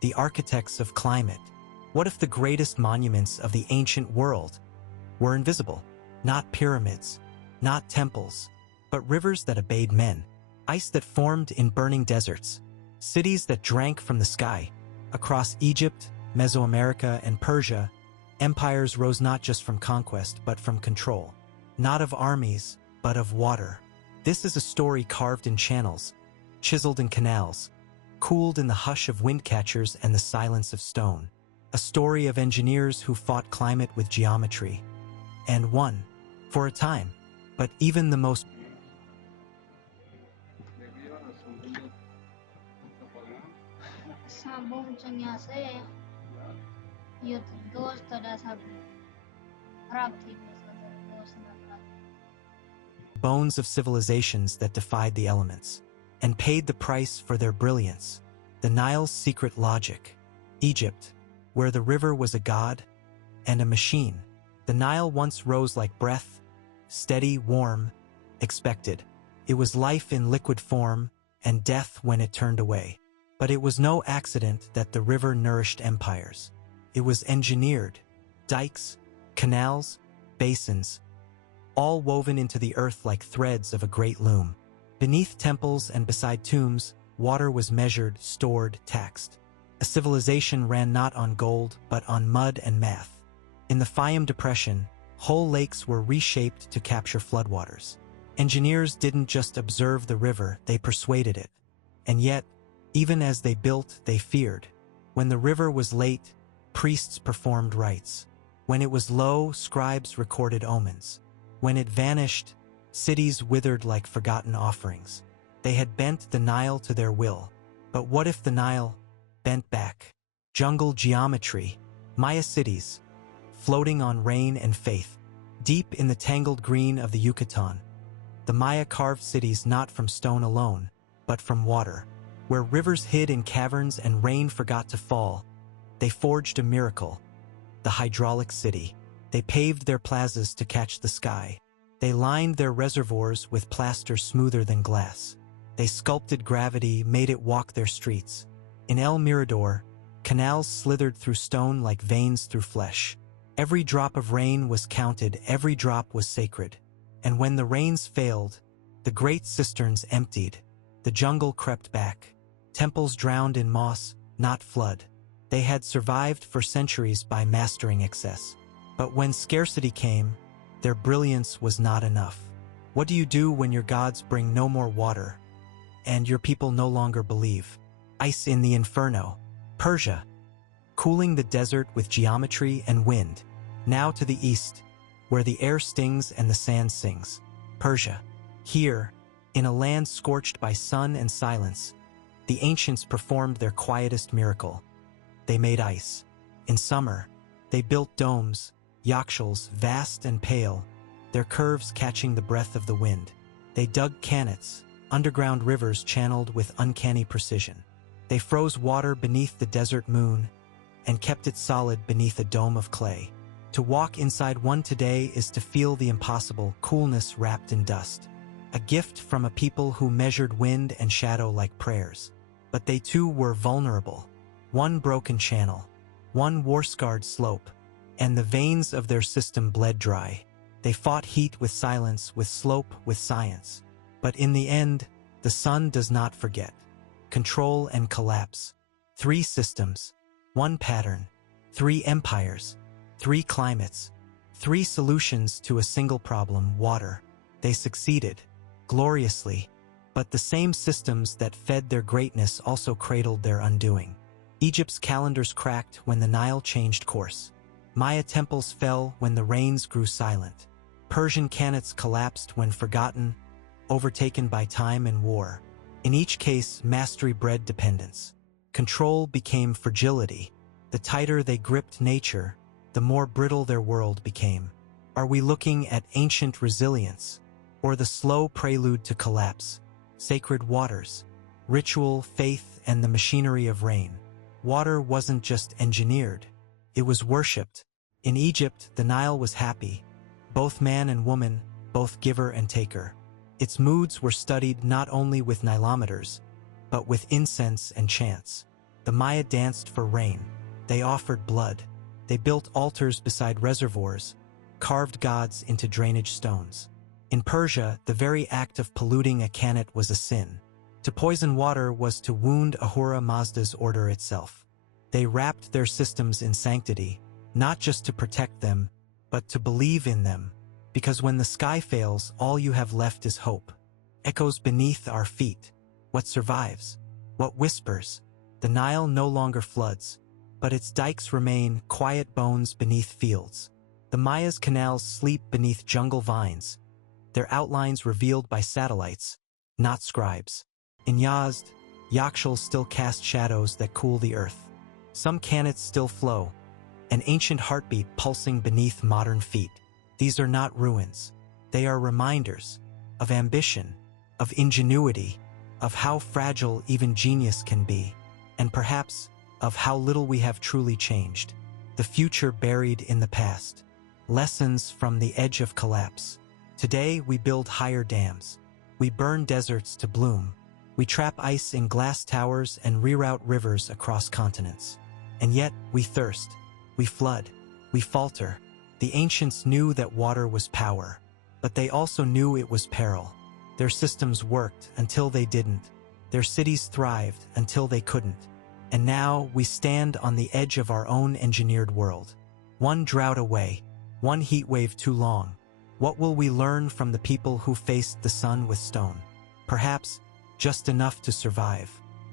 the architects of climate. What if the greatest monuments of the ancient world were invisible? Not pyramids, not temples, but rivers that obeyed men, ice that formed in burning deserts, cities that drank from the sky. Across Egypt, Mesoamerica, and Persia, empires rose not just from conquest but from control, not of armies, but of water. This is a story carved in channels, chiseled in canals, cooled in the hush of wind catchers and the silence of stone. A story of engineers who fought climate with geometry, and won, for a time. But even the most bones of civilizations that defied the elements and paid the price for their brilliance. The Nile's secret logic. Egypt, where the river was a god and a machine. The Nile once rose like breath, steady, warm, expected. It was life in liquid form and death when it turned away. But it was no accident that the river nourished empires. It was engineered. Dikes, canals, basins, all woven into the earth like threads of a great loom. Beneath temples and beside tombs, water was measured, stored, taxed. A civilization ran not on gold, but on mud and math. In the Fayum Depression, whole lakes were reshaped to capture floodwaters. Engineers didn't just observe the river, they persuaded it. And yet, even as they built, they feared. When the river was late, priests performed rites. When it was low, scribes recorded omens. When it vanished, cities withered like forgotten offerings. They had bent the Nile to their will. But what if the Nile bent back? Jungle geometry, Maya cities, floating on rain and faith. Deep in the tangled green of the Yucatan, the Maya carved cities not from stone alone, but from water. Where rivers hid in caverns and rain forgot to fall, they forged a miracle, the hydraulic city. They paved their plazas to catch the sky. They lined their reservoirs with plaster smoother than glass. They sculpted gravity, made it walk their streets. In El Mirador, canals slithered through stone like veins through flesh. Every drop of rain was counted, every drop was sacred. And when the rains failed, the great cisterns emptied. The jungle crept back. Temples drowned in moss, not flood. They had survived for centuries by mastering excess. But when scarcity came, their brilliance was not enough. What do you do when your gods bring no more water, and your people no longer believe? Ice in the inferno. Persia, cooling the desert with geometry and wind. Now to the east, where the air stings and the sand sings. Persia. Here, in a land scorched by sun and silence, the ancients performed their quietest miracle. They made ice. In summer, they built domes, yakshals, vast and pale, their curves catching the breath of the wind. They dug canets, underground rivers channeled with uncanny precision. They froze water beneath the desert moon and kept it solid beneath a dome of clay. To walk inside one today is to feel the impossible, coolness wrapped in dust. A gift from a people who measured wind and shadow like prayers. But they too were vulnerable. One broken channel, one war-scarred slope, and the veins of their system bled dry. They fought heat with silence, with slope, with science. But in the end, the sun does not forget. Control and collapse. 3 systems, 1 pattern, 3 empires, 3 climates, 3 solutions to a single problem, water. They succeeded, gloriously, but the same systems that fed their greatness also cradled their undoing. Egypt's calendars cracked when the Nile changed course. Maya temples fell when the rains grew silent. Persian khanats collapsed when forgotten, overtaken by time and war. In each case, mastery bred dependence. Control became fragility. The tighter they gripped nature, the more brittle their world became. Are we looking at ancient resilience, or the slow prelude to collapse? Sacred waters, ritual, faith, and the machinery of rain. Water wasn't just engineered, it was worshipped. In Egypt, the Nile was happy, both man and woman, both giver and taker. Its moods were studied not only with nilometers, but with incense and chants. The Maya danced for rain. They offered blood. They built altars beside reservoirs, carved gods into drainage stones. In Persia, the very act of polluting a canal was a sin. To poison water was to wound Ahura Mazda's order itself. They wrapped their systems in sanctity, not just to protect them, but to believe in them, because when the sky fails, all you have left is hope. Echoes beneath our feet. What survives? What whispers? The Nile no longer floods, but its dikes remain quiet bones beneath fields. The Maya's canals sleep beneath jungle vines, their outlines revealed by satellites, not scribes. In Yazd, yakshals still cast shadows that cool the earth. Some canals still flow, an ancient heartbeat pulsing beneath modern feet. These are not ruins. They are reminders of ambition, of ingenuity, of how fragile even genius can be, and perhaps of how little we have truly changed. The future buried in the past. Lessons from the edge of collapse. Today we build higher dams. We burn deserts to bloom. We trap ice in glass towers and reroute rivers across continents. And yet we thirst. We flood. We falter. The ancients knew that water was power, but they also knew it was peril. Their systems worked until they didn't. Their cities thrived until they couldn't. And now we stand on the edge of our own engineered world. One drought away, one heat wave too long. What will we learn from the people who faced the sun with stone? Perhaps just enough to survive.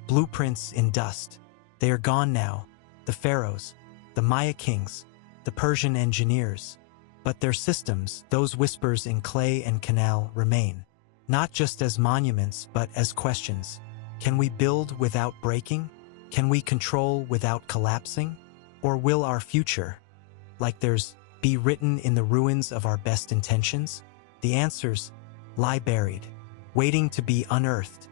Blueprints in dust. They are gone now. The pharaohs, the Maya kings, the Persian engineers. But their systems, those whispers in clay and canal, remain. Not just as monuments, but as questions. Can we build without breaking? Can we control without collapsing? Or will our future, like theirs, be written in the ruins of our best intentions? The answers lie buried, waiting to be unearthed.